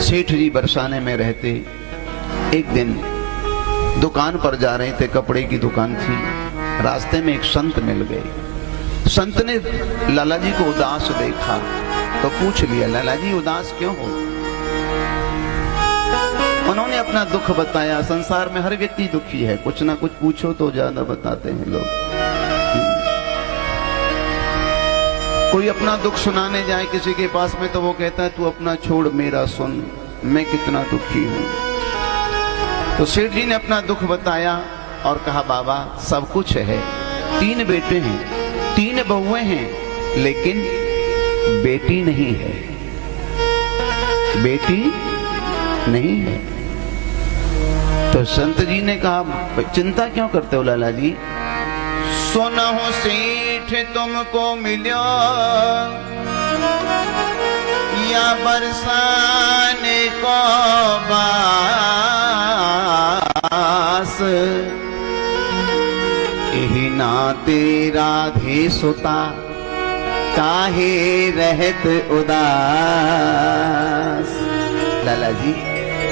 सेठ जी बरसाने में रहते। एक दिन दुकान पर जा रहे थे, कपड़े की दुकान थी। रास्ते में एक संत मिल गए। संत ने लाला जी को उदास देखा तो पूछ लिया, लाला जी उदास क्यों हो? उन्होंने अपना दुख बताया। संसार में हर व्यक्ति दुखी है, कुछ ना कुछ पूछो तो ज्यादा बताते हैं लोग। कोई अपना दुख सुनाने जाए किसी के पास में तो वो कहता है तू अपना छोड़ मेरा सुन, मैं कितना दुखी हूं। तो सेठ जी ने अपना दुख बताया और कहा बाबा सब कुछ है, 3 बेटे हैं, 3 बहुएं हैं, लेकिन बेटी नहीं है, बेटी नहीं है। तो संत जी ने कहा चिंता क्यों करते हो लाला जी? सुनहु सेठ तुमको मिलो या बरसाने को बास, यही ना तेरा धे सुता काहे रहत उदास। लाला जी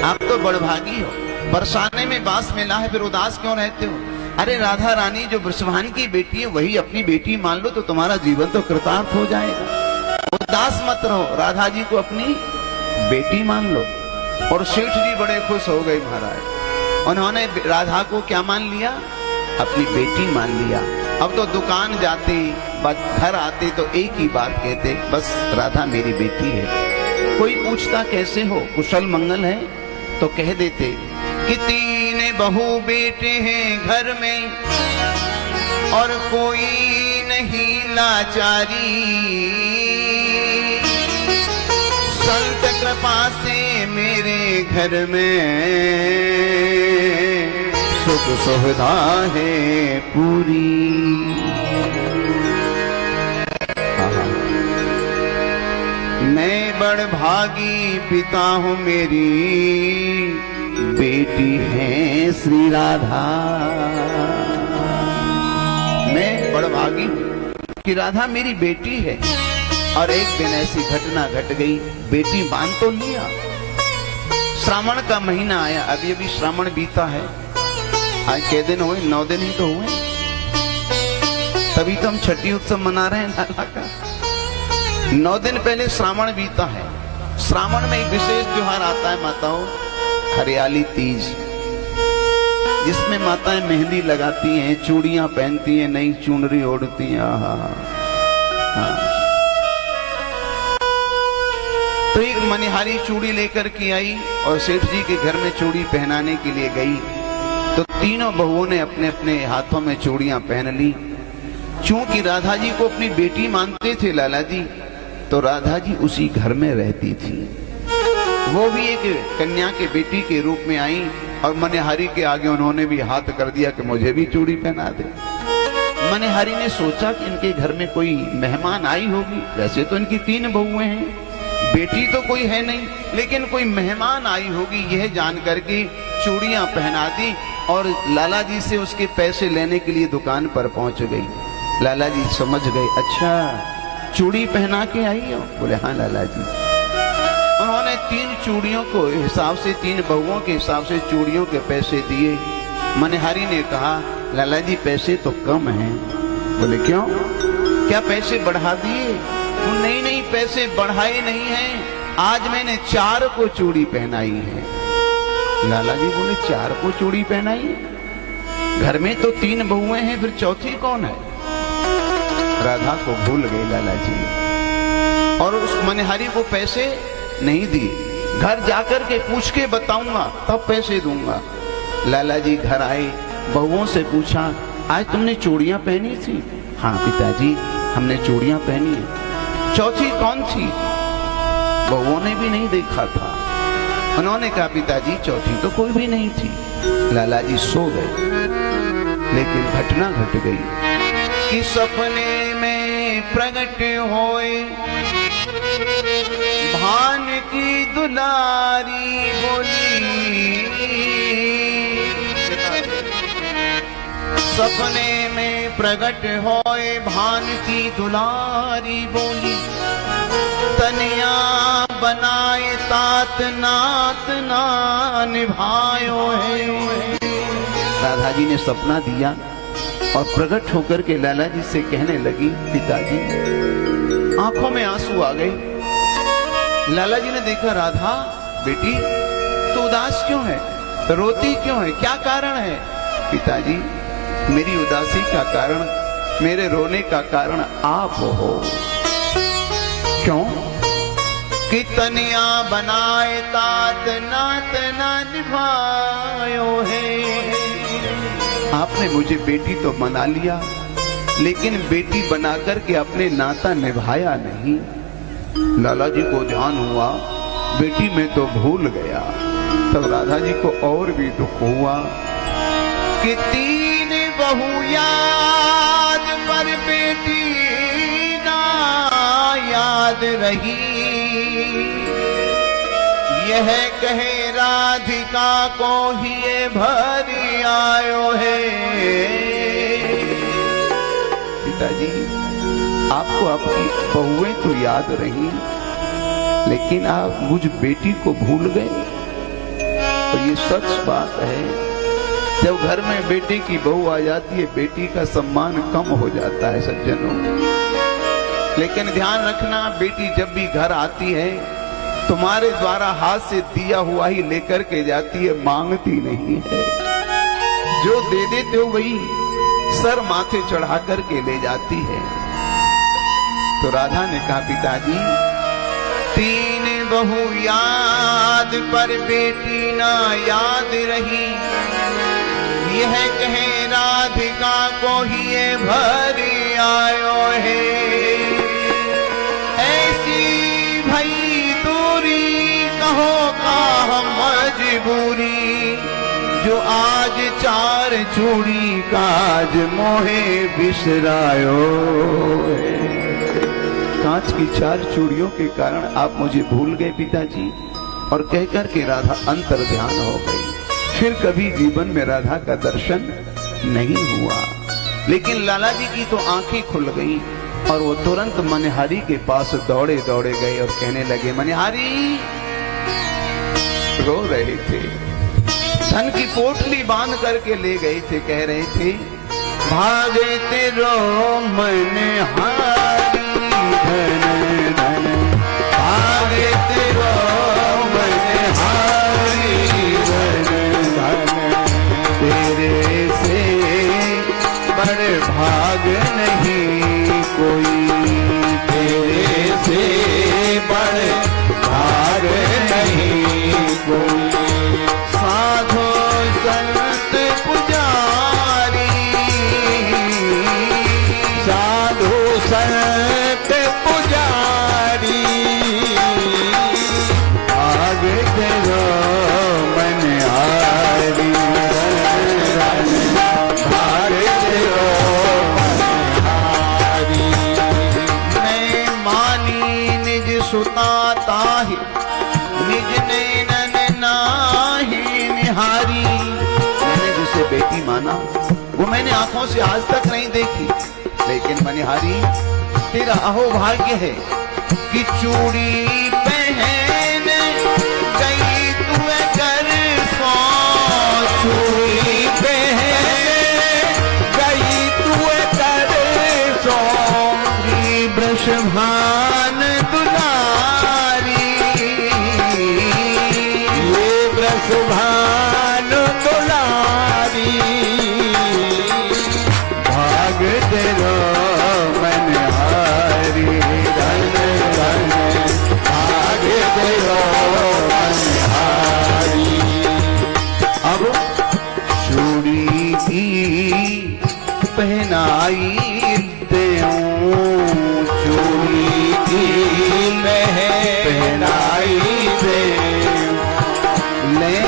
आप तो बड़भागी हो, बरसाने में बास मिला है, फिर उदास क्यों रहते हो? अरे राधा रानी जो वृषभान की बेटी है वही अपनी बेटी मान लो तो तुम्हारा जीवन तो कृतार्थ हो जाएगा। उदास मत रहो, राधा जी को अपनी बेटी मान लो। और सेठ जी बड़े खुश हो गए महाराज। उन्होंने राधा को क्या मान लिया? अपनी बेटी मान लिया। अब तो दुकान जाते घर आते तो एक ही बात कहते, बस राधा मेरी बेटी है। कोई पूछता कैसे हो, कुशल मंगल है, तो कह देते कि 3 बहू बेटे हैं घर में और कोई नहीं लाचारी, संत कृपा से मेरे घर में सुख सुविधा है पूरी। मैं बड़भागी पिता हूँ, मेरी बेटी है श्री राधा। मैं बड़भागी हूँ कि राधा मेरी बेटी है। और एक दिन ऐसी घटना घट गई, बेटी मान तो लिया। श्रावण का महीना आया, अभी अभी श्रावण बीता है, आज के दिन हुए, 9 दिन ही तो हुए, तभी तो हम छठी उत्सव मना रहे हैं लाला का। 9 दिन पहले श्रावण बीता है। श्रावण में एक विशेष त्योहार आता है माताओं, हरियाली तीज, जिसमें माताएं मेहंदी लगाती हैं, चूड़ियां पहनती हैं, नई चुनरी ओढ़ती हैं। तो एक मनिहारी चूड़ी लेकर के आई और सेठ जी के घर में चूड़ी पहनाने के लिए गई। तो तीनों बहुओं ने अपने अपने हाथों में चूड़ियां पहन ली। चूंकि राधा जी को अपनी बेटी मानते थे लाला जी, तो राधा जी उसी घर में रहती थी। वो भी एक कन्या के बेटी के रूप में आई और मनिहारी के आगे उन्होंने भी हाथ कर दिया कि मुझे भी चूड़ी पहना दे। मनिहारी ने सोचा कि इनके घर में कोई मेहमान आई होगी, वैसे तो इनकी 3 बहुएं हैं, बेटी तो कोई है नहीं, लेकिन कोई मेहमान आई होगी, यह जान करके चूड़ियां पहना दी और लाला जी से उसके पैसे लेने के लिए दुकान पर पहुंच गई। लाला जी समझ गए, अच्छा चूड़ी पहना के आई हो? बोले हाँ लाला जी। उन्होंने 3 चूड़ियों को हिसाब से, 3 बहुओं के हिसाब से चूड़ियों के पैसे दिए। मनिहारी ने कहा लाला जी पैसे तो कम हैं। बोले क्यों, क्या पैसे बढ़ा दिए? नहीं नहीं, पैसे बढ़ाए नहीं हैं, आज मैंने 4 को चूड़ी पहनाई है। लाला जी बोले 4 को चूड़ी पहनाई? घर में तो 3 बहुएं हैं, फिर चौथी कौन है? राधा को भूल गए लाला जी और उस मनिहारी को पैसे नहीं दिए। घर जाकर के पूछ के बताऊंगा तब पैसे दूंगा। लाला जी घर आए, बहुओं से पूछा आज तुमने चूड़ियां पहनी थी? हाँ पिताजी हमने चूड़ियां पहनी है। चौथी कौन थी? बहुओं ने भी नहीं देखा था। उन्होंने कहा पिताजी चौथी तो कोई भी नहीं थी। लाला जी सो गए। लेकिन घटना घट गई कि सपने में प्रकट होए भान की दुलारी बोली। सपने में प्रकट होए भान की दुलारी बोली, तनिया बनाए तात तात नात ना निभायो है। राधा जी ने सपना दिया और प्रकट होकर के लाला जी से कहने लगी, पिताजी, आंखों में आंसू आ गए। लाला जी ने देखा, राधा बेटी तू उदास क्यों है, रोती क्यों है, क्या कारण है? पिताजी, मेरी उदासी का कारण, मेरे रोने का कारण आप हो। क्यों? कि तनिया बनाए तात नात ना निभायो है। आपने मुझे बेटी तो बना लिया, लेकिन बेटी बनाकर के अपने नाता निभाया नहीं। लाला जी को ध्यान हुआ, बेटी में तो भूल गया। तब राधा जी को और भी दुख हुआ कि तीन बहू याद पर बेटी ना याद रही। यह कहे राधिका को ही ये भरी आयो है। पिताजी, आपको आपकी बहुएं तो याद रही, लेकिन आप मुझ बेटी को भूल गए। तो ये सच बात है, जब घर में बेटे की बहू आ जाती है, बेटी का सम्मान कम हो जाता है सज्जनों। लेकिन ध्यान रखना, बेटी जब भी घर आती है, तुम्हारे द्वारा हाथ से दिया हुआ ही लेकर के जाती है, मांगती नहीं है। जो दे देते हो वही सर माथे चढ़ा करके ले जाती है। तो राधा ने कहा, पिताजी, तीन बहू याद पर बेटी ना याद रही। यह कहे राधिका को ही ये भरी आयो है। ऐसी भई दूरी कहो का हम मजबूरी, जो आज चार चूड़ी काज मोहे बिसरायो। कांच की चार चूड़ियों के कारण आप मुझे भूल गए पिताजी। और कहकर के राधा अंतर ध्यान हो गई। फिर कभी जीवन में राधा का दर्शन नहीं हुआ। लेकिन लाला जी की तो आंखें खुल गई और वो तुरंत मनहारी के पास दौड़े दौड़े गए और कहने लगे, मनहारी, रो रहे थे, धन की पोटली बांध करके ले गए थे, कह रहे थे, भागे तेरो मनहारी, धन धन भागे तेरो मनहारी, धन धन तेरे से बड़ भाग नहीं कोई, तेरे से बड़ भाग नहीं कोई। साधो संत पुजारी, साधु संत पुजारी, भाग तेरो मनहारी, भाग तेरो मनहारी। मैं मानी निज सुता ताहि, निज नैनन नाहि निहारी। मैंने जिसे बेटी माना वो मैंने आंखों से आज तक नहीं देखी, लेकिन मनहारी तेरा अहोभाग्य है कि चूड़ी पहन गई तू कर सो, चूड़ी पहन गई तू कर सो, वृषभान दुलारी, ये वृषभान दुलारी, भाग तेरो मनहारी, धन धन भाग तेरो मनहारी। अब चूड़ी की पहनाई देऊं, चूड़ी की पहनाई देऊं, ले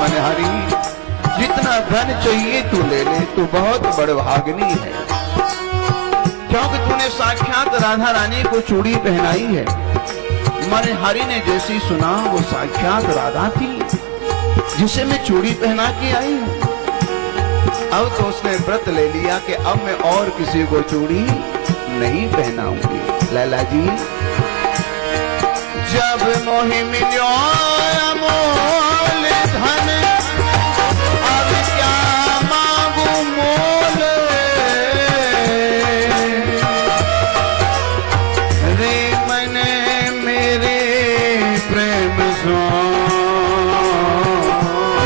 मनहरी, जितना धन चाहिए तू ले ले, तू बहुत बड़भाग्नी है, क्योंकि तूने साक्षात राधा रानी को चूड़ी पहनाई है। मनहरी ने जैसी सुना वो साक्षात राधा थी जिसे मैं चूड़ी पहना के आई हूं। अब तो उसने व्रत ले लिया कि अब मैं और किसी को चूड़ी नहीं पहनाऊंगी। लैला जी, जब मोहि मिलो अमोल धन, अब क्या मांगू मोल, रे मने मेरे प्रेम सो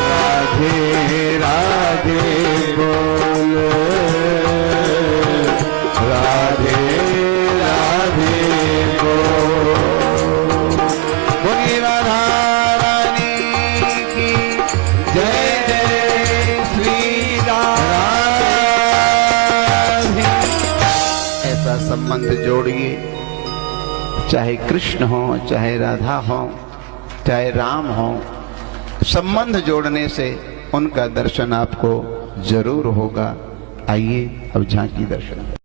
राधे राधे बोल, राधे राधे बोल। बोलिए राधा रानी की जय, जय श्री राधे। ऐसा संबंध जोड़िए, चाहे कृष्ण हो, चाहे राधा हो, चाहे राम हो, संबंध जोड़ने से उनका दर्शन आपको जरूर होगा। आइए अब झांकी दर्शन।